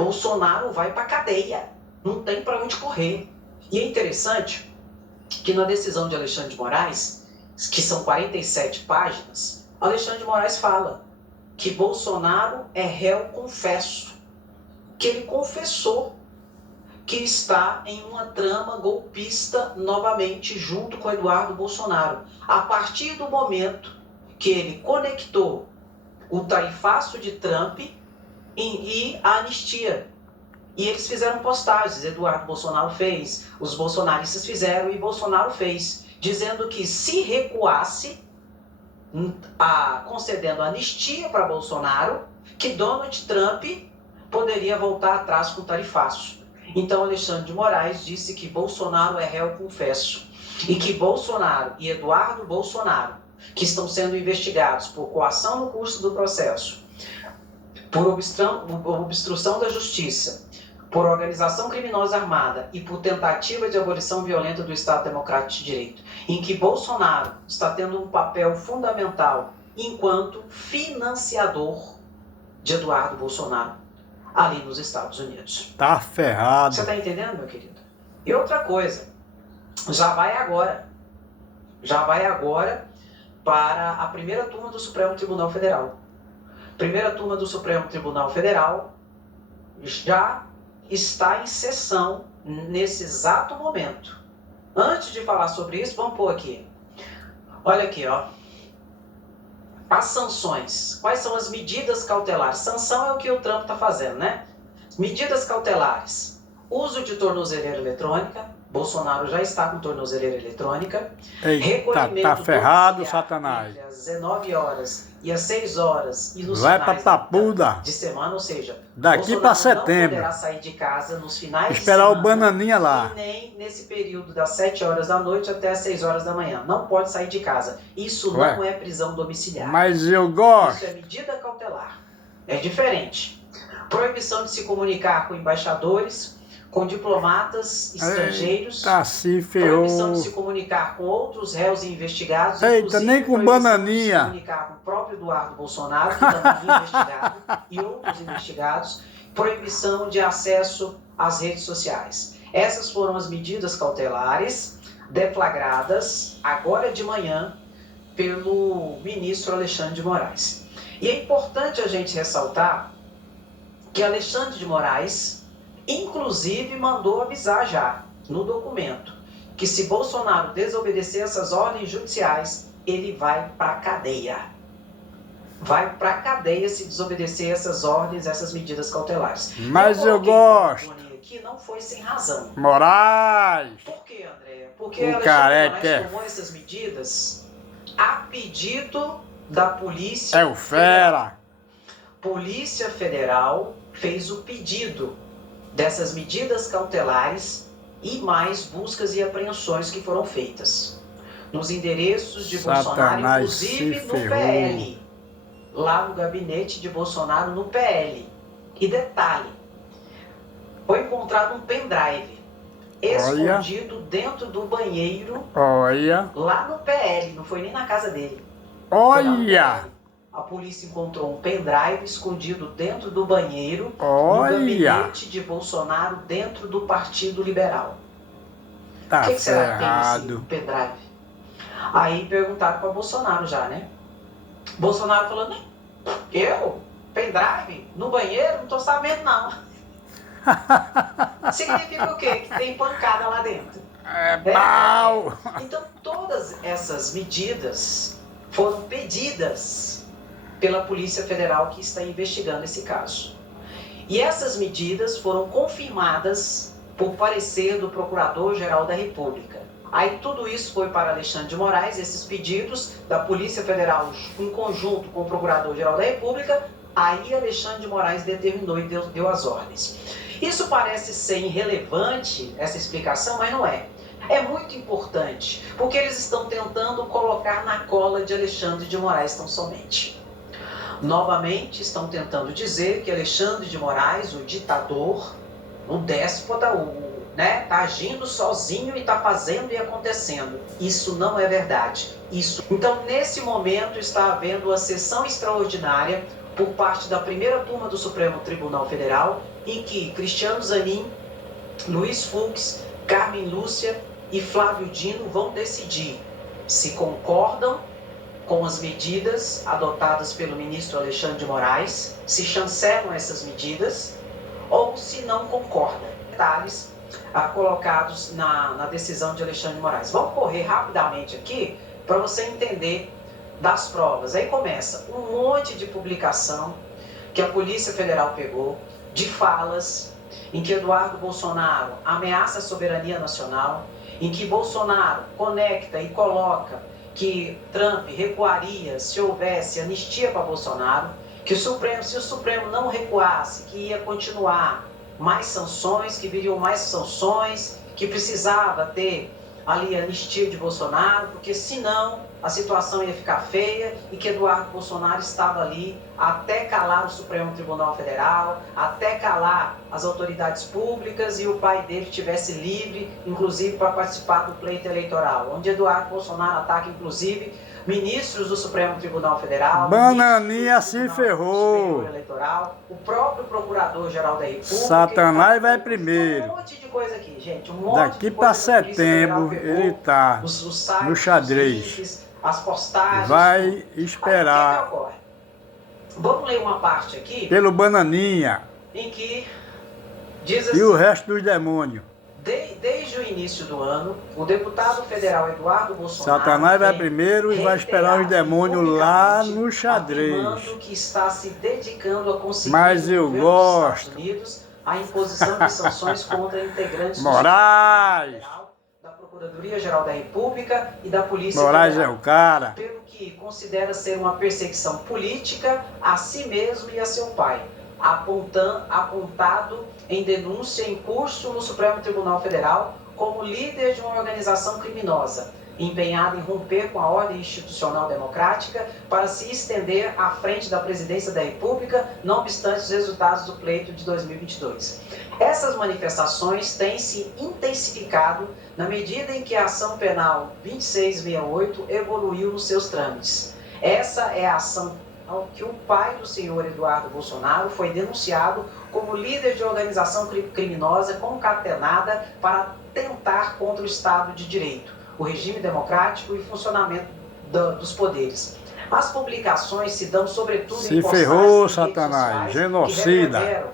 Bolsonaro vai para a cadeia, não tem para onde correr. E é interessante que na decisão de Alexandre de Moraes, que são 47 páginas, Alexandre de Moraes fala que Bolsonaro é réu confesso, que ele confessou que está em uma trama golpista novamente junto com Eduardo Bolsonaro, a partir do momento que ele conectou o tarifaço de Trump e a anistia. E eles fizeram postagens, Eduardo Bolsonaro fez, os bolsonaristas fizeram e Bolsonaro fez, dizendo que se recuasse, concedendo anistia para Bolsonaro, que Donald Trump poderia voltar atrás com o tarifaço. Então Alexandre de Moraes disse que Bolsonaro é réu confesso e que Bolsonaro e Eduardo Bolsonaro, que estão sendo investigados por coação no curso do processo, por obstrução da justiça, por organização criminosa armada e por tentativa de abolição violenta do Estado Democrático de Direito, em que Bolsonaro está tendo um papel fundamental enquanto financiador de Eduardo Bolsonaro ali nos Estados Unidos. Tá ferrado. Você está entendendo, meu querido? E outra coisa, já vai agora para a primeira turma do Supremo Tribunal Federal. Primeira turma do Supremo Tribunal Federal já está em sessão nesse exato momento. Antes de falar sobre isso, vamos pôr aqui. Olha aqui, ó. As sanções. Quais são as medidas cautelares? Sanção é o que o Trump está fazendo, né? Medidas cautelares. Uso de tornozeleira eletrônica. Bolsonaro já está com tornozeleira eletrônica. Eita, tá ferrado, Satanás. Entre as 19 horas e as 6 horas e nos vai pra finais tapuda de semana, ou seja, daqui para setembro. Não poderá sair de casa nos finais esperar de semana, o bananinha lá. E nem nesse período das 7 horas da noite até as 6 horas da manhã. Não pode sair de casa. Isso não é prisão domiciliar. Mas eu gosto. Isso é medida cautelar. É diferente. Proibição de se comunicar com embaixadores, com diplomatas estrangeiros. Eita, se ferrou. Proibição de se comunicar com outros réus e investigados. Eita, nem com bananinha. De se comunicar com o próprio Eduardo Bolsonaro, que também é investigado, e outros investigados. Proibição de acesso às redes sociais. Essas foram as medidas cautelares deflagradas agora de manhã pelo ministro Alexandre de Moraes. E é importante a gente ressaltar que Alexandre de Moraes, inclusive, mandou avisar já no documento que se Bolsonaro desobedecer essas ordens judiciais, ele vai para a cadeia. Vai para a cadeia se desobedecer essas ordens, essas medidas cautelares. Mas eu gosto. Aqui não foi sem razão. Moraes. Por quê, André? Porque o Alexandre de Moraes tomou essas medidas a pedido da Polícia É o fera. Polícia Federal fez o pedido dessas medidas cautelares e mais buscas e apreensões que foram feitas nos endereços de Bolsonaro, inclusive no PL, lá no gabinete de Bolsonaro no PL. E detalhe, foi encontrado um pendrive escondido dentro do banheiro, lá no PL, não foi nem na casa dele. Olha! A polícia encontrou um pendrive escondido dentro do banheiro no gabinete de Bolsonaro, dentro do Partido Liberal. Tá o que será que tem ferrado. nesse pendrive? Aí perguntaram para Bolsonaro já, né? Bolsonaro falou, não, eu? Pendrive? No banheiro? Não tô sabendo, não. Significa o quê? Que tem pancada lá dentro. É pau! Então, todas essas medidas foram pedidas pela Polícia Federal que está investigando esse caso. E essas medidas foram confirmadas por parecer do Procurador-Geral da República. Aí tudo isso foi para Alexandre de Moraes, esses pedidos da Polícia Federal em conjunto com o Procurador-Geral da República, aí Alexandre de Moraes determinou e deu as ordens. Isso parece ser irrelevante, essa explicação, mas não é. É muito importante, porque eles estão tentando colocar na cola de Alexandre de Moraes tão somente. Novamente, estão tentando dizer que Alexandre de Moraes, o ditador, o déspota, tá agindo sozinho e está fazendo e acontecendo. Isso não é verdade. Então, nesse momento, está havendo uma sessão extraordinária por parte da primeira turma do Supremo Tribunal Federal, em que Cristiano Zanin, Luiz Fux, Carmen Lúcia e Flávio Dino vão decidir se concordam com as medidas adotadas pelo ministro Alexandre de Moraes, se chancelam essas medidas ou se não concordam. Detalhes colocados na decisão de Alexandre de Moraes. Vamos correr rapidamente aqui para você entender das provas. Aí começa um monte de publicação que a Polícia Federal pegou, de falas em que Eduardo Bolsonaro ameaça a soberania nacional, em que Bolsonaro conecta e coloca que Trump recuaria se houvesse anistia para Bolsonaro, que se o Supremo não recuasse, que ia continuar mais sanções, que viriam mais sanções, que precisava ter ali a anistia de Bolsonaro, porque senão a situação ia ficar feia, e que Eduardo Bolsonaro estava ali até calar o Supremo Tribunal Federal, até calar as autoridades públicas e o pai dele estivesse livre, inclusive para participar do pleito eleitoral, onde Eduardo Bolsonaro ataca inclusive ministros do Supremo Tribunal Federal, Bananinha se ferrou. Eleitoral, o próprio Procurador-Geral da República. Satanás vai primeiro. Um monte de coisa aqui, gente. Um monte Daqui de para coisa que a Polícia Federal setembro pegou, ele tá os sites, no xadrez. os links, as postagens. Vai Aí, o que esperar ocorre? Vamos ler uma parte aqui pelo Bananinha em que diz e assim: o resto dos demônios. desde o início do ano, o deputado federal Eduardo Bolsonaro Satanás vai vem primeiro e vai esperar os demônios lá no xadrez. afirmando que está se dedicando a conseguir Mas eu no governo dos gosto. Estados Unidos a imposição de sanções contra integrantes Moraes. do Supremo Tribunal Federal, da Procuradoria-Geral da República e da Polícia Moraes é Federal, o cara. pelo que considera ser uma perseguição política a si mesmo e a seu pai, apontado em denúncia em curso no Supremo Tribunal Federal como líder de uma organização criminosa, empenhada em romper com a ordem institucional democrática para se estender à frente da presidência da República, não obstante os resultados do pleito de 2022. Essas manifestações têm se intensificado na medida em que a ação penal 2668 evoluiu nos seus trâmites. Essa é a ação que o pai do senhor Eduardo Bolsonaro foi denunciado como líder de organização criminosa concatenada para tentar contra o Estado de Direito, o regime democrático e funcionamento dos poderes. As publicações se dão sobretudo Se em postagens ferrou, em redes Satanás, sociais genocida. que reverberam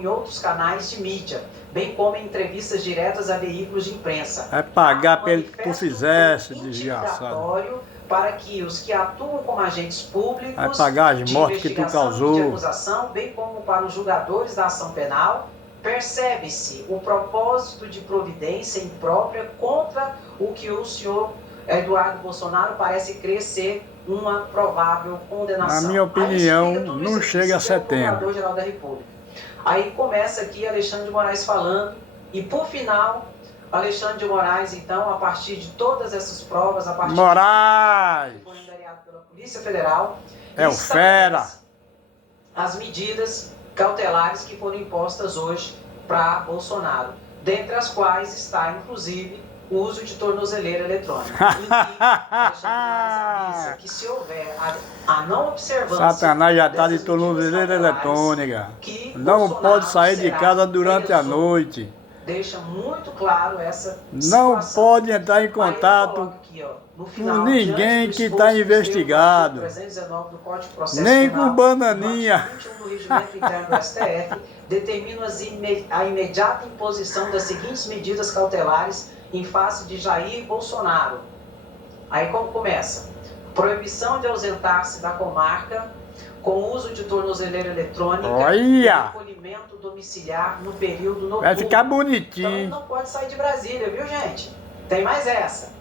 em outros canais de mídia, bem como em entrevistas diretas a veículos de imprensa. Vai pagar pelo que tu Manifesto fizesse, desgraçado. intimidatório para que os que atuam como agentes públicos Vai pagar as de mortes que tu investigação e causou. de acusação, bem como para os julgadores da ação penal, percebe-se o propósito de providência imprópria contra o que o senhor Eduardo Bolsonaro parece crer ser uma provável condenação. Na minha opinião, Aí explica tudo não isso aqui, chega a isso é o setembro. Procurador-Geral da República. Aí começa aqui Alexandre de Moraes falando, e por final, Alexandre de Moraes, então, a partir de todas essas provas, a partir Moraes! de foi indiciado pela Polícia Federal, É o fera. as medidas cautelares que foram impostas hoje para Bolsonaro, dentre as quais está, inclusive, o uso de tornozeleira eletrônica. Em que Alexandre de Moraes avisa que se houver a não observância... Satanás já está de dessas medidas tornozeleira cautelares, eletrônica. que Não Bolsonaro pode sair de será casa durante a preso. noite. Deixa muito claro essa Não situação. pode entrar em Aí ele contato coloca aqui, ó, no final, com ninguém diante do que esforço tá do investigado. 319 do Código de Processo Nem Penal, com Bananinha. no artigo 21 do Regimento Interno do STF, determina a imediata imposição das seguintes medidas cautelares em face de Jair Bolsonaro. Aí como começa? Proibição de ausentar-se da comarca com uso de tornozeleira eletrônica Olha! e recolhimento domiciliar no período noturno. Vai ficar Então ele bonitinho. não pode sair de Brasília, viu, gente? Tem mais essa.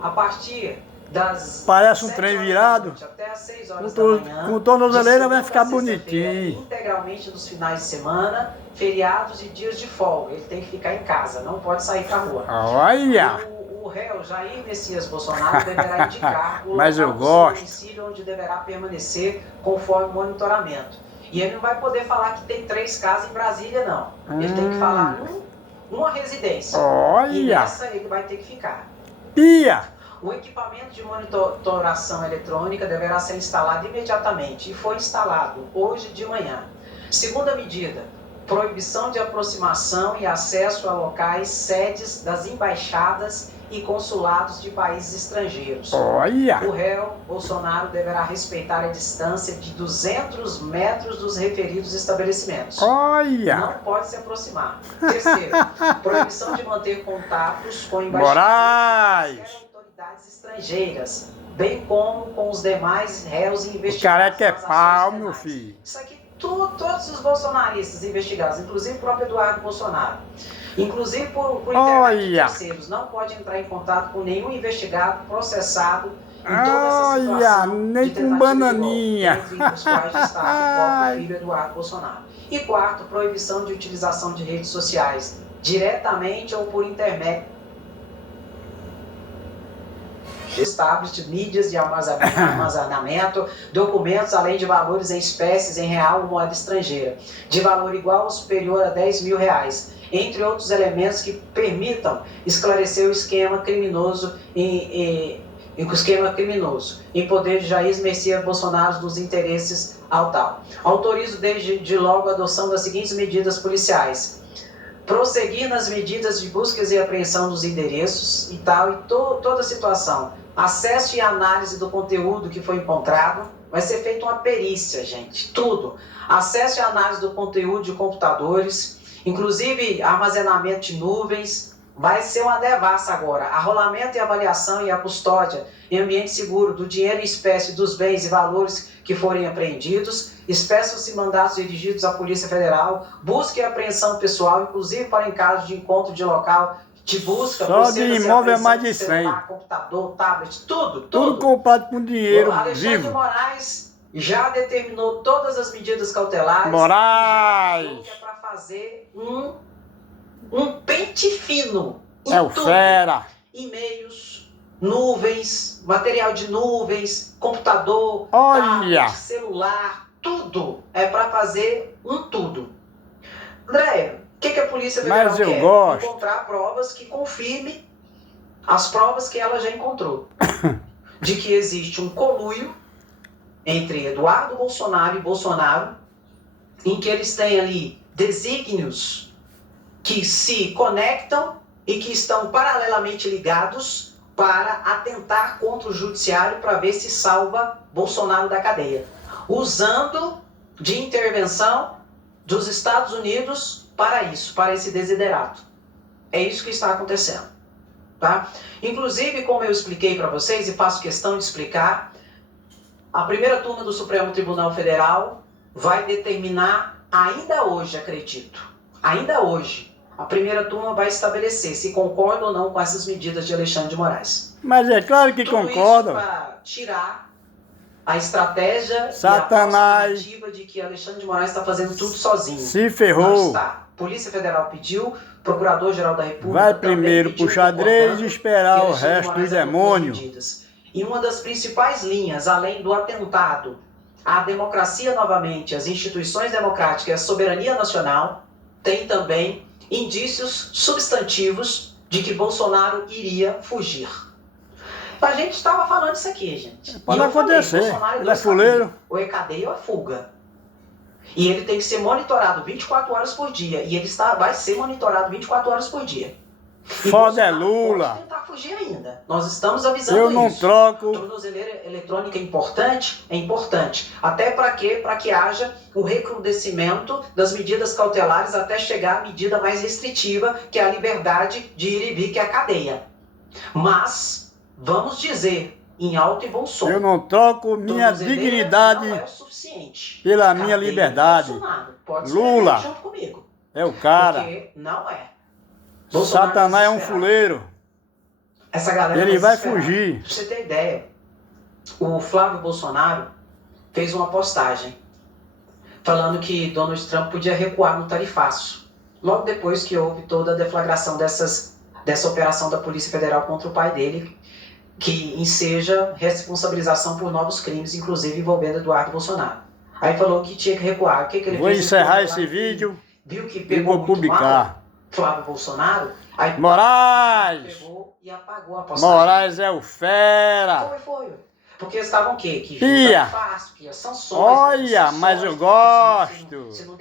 A partir das Parece um 7 trem horas virado. da noite até às 6 horas Com da manhã, com tornozeleira de vai segunda ficar a sexta-feira, bonitinho. integralmente nos finais de semana, feriados e dias de folga. Ele tem que ficar em casa, não pode sair para rua. Olha! O réu Jair Messias Bolsonaro deverá indicar o Mas eu local do gosto. seu domicílio onde deverá permanecer conforme o monitoramento. E ele não vai poder falar que tem 3 casas em Brasília, não. Ele tem que falar uma residência. E Olha! nessa ele vai ter que ficar. Pia! O equipamento de monitoração eletrônica deverá ser instalado imediatamente e foi instalado hoje de manhã. Segunda medida, proibição de aproximação e acesso a locais, sedes das embaixadas e consulados de países estrangeiros. Olha! O réu, Bolsonaro, deverá respeitar a distância de 200 metros dos referidos estabelecimentos. Olha! Não pode se aproximar. Terceiro, proibição de manter contatos com Moraes! embaixadores e autoridades estrangeiras, bem como com os demais réus O investigados. careca é nas ações pau, penais. meu filho. Isso aqui, todos os bolsonaristas investigados, inclusive o próprio Eduardo Bolsonaro, inclusive por intermédio de terceiros, não pode entrar em contato com nenhum investigado, processado em toda essa situação nem de com tentativa bananinha. de golpe, entre os quais destaca o próprio filho Eduardo Bolsonaro. E quarto, proibição de utilização de redes sociais, diretamente ou por intermédio de tablet, mídias de armazenamento, documentos, além de valores em espécies, em real ou moeda estrangeira, de valor igual ou superior a R$10.000, entre outros elementos que permitam esclarecer o esquema criminoso em poder de Jair Messias Bolsonaro dos interesses ao tal. Autorizo desde logo a adoção das seguintes medidas policiais: prosseguir nas medidas de buscas e apreensão dos endereços e tal, e toda a situação. Acesso e análise do conteúdo que foi encontrado. Vai ser feita uma perícia, gente. Tudo. Acesso e análise do conteúdo de computadores, inclusive armazenamento de nuvens. Vai ser uma devassa agora. Arrolamento e avaliação e a custódia em ambiente seguro do dinheiro em espécie, dos bens e valores que forem apreendidos. Espécies e mandatos dirigidos à Polícia Federal. Busca e apreensão pessoal, inclusive para em caso de encontro de local de busca. Só de imóvel é mais de 100. Celular, computador, tablet, tudo. Tudo comprado com dinheiro O Alexandre vivo. de Moraes já determinou todas as medidas cautelares. Moraes! Que é para fazer um pente fino em É o tudo. fera! E-mails, nuvens, material de nuvens, computador, Olha! tablet, celular, tudo é para fazer tudo. Andréia, o que a Polícia Federal Mas eu quer? gosto. Encontrar provas que confirmem as provas que ela já encontrou. De que existe um conluio entre Eduardo Bolsonaro e Bolsonaro, em que eles têm ali desígnios que se conectam e que estão paralelamente ligados para atentar contra o judiciário para ver se salva Bolsonaro da cadeia, usando de intervenção dos Estados Unidos para isso, para esse desiderato. É isso que está acontecendo. Tá? Inclusive, como eu expliquei para vocês e faço questão de explicar, a primeira turma do Supremo Tribunal Federal vai determinar, ainda hoje, acredito, ainda hoje, a primeira turma vai estabelecer se concorda ou não com essas medidas de Alexandre de Moraes. Mas é claro que concordo. Para tirar a estratégia Satanás. e a narrativa de que Alexandre de Moraes está fazendo tudo sozinho. Se ferrou. Não está. Polícia Federal pediu, Procurador-Geral da República Vai também primeiro pediu, pro xadrez concordando e esperar que o Alexandre de resto do Moraes adotou demônio. medidas. E uma das principais linhas, além do atentado à democracia novamente, às instituições democráticas e à soberania nacional, tem também indícios substantivos de que Bolsonaro iria fugir. A gente estava falando isso aqui, gente. Pode acontecer. Ele é fuleiro. Ou é cadeia ou é fuga. E ele tem que ser monitorado 24 horas por dia. E ele vai ser monitorado 24 horas por dia. Foda é Lula. Pode tentar fugir ainda. Nós estamos avisando Eu não isso. troco. Tornozeleira eletrônica é importante? É importante. Até para quê? Para que haja o recrudescimento das medidas cautelares até chegar à medida mais restritiva, que é a liberdade de ir e vir, que é a cadeia. Mas, vamos dizer, em alto e bom som, Eu não troco minha dignidade não é o suficiente. pela minha liberdade. Pode Lula ser junto comigo. é o cara. Porque não é. Satanás é um desesperado. fuleiro. Essa galera Ele vai desesperada. fugir. Pra você ter ideia, o Flávio Bolsonaro fez uma postagem falando que Donald Trump podia recuar no tarifaço. Logo depois que houve toda a deflagração dessa operação da Polícia Federal contra o pai dele, que enseja responsabilização por novos crimes, inclusive envolvendo Eduardo Bolsonaro. Aí falou que tinha que recuar. O que ele Vou fez? encerrar esse vídeo Viu que e pegou vou muito mal, publicar. Flávio Bolsonaro, aí Moraes! pegou e apagou a postagem. Moraes é o fera. Foi. Porque eles estavam o quê? Que Pia. fácil, que sanções. Olha, mas eu gosto. Se não der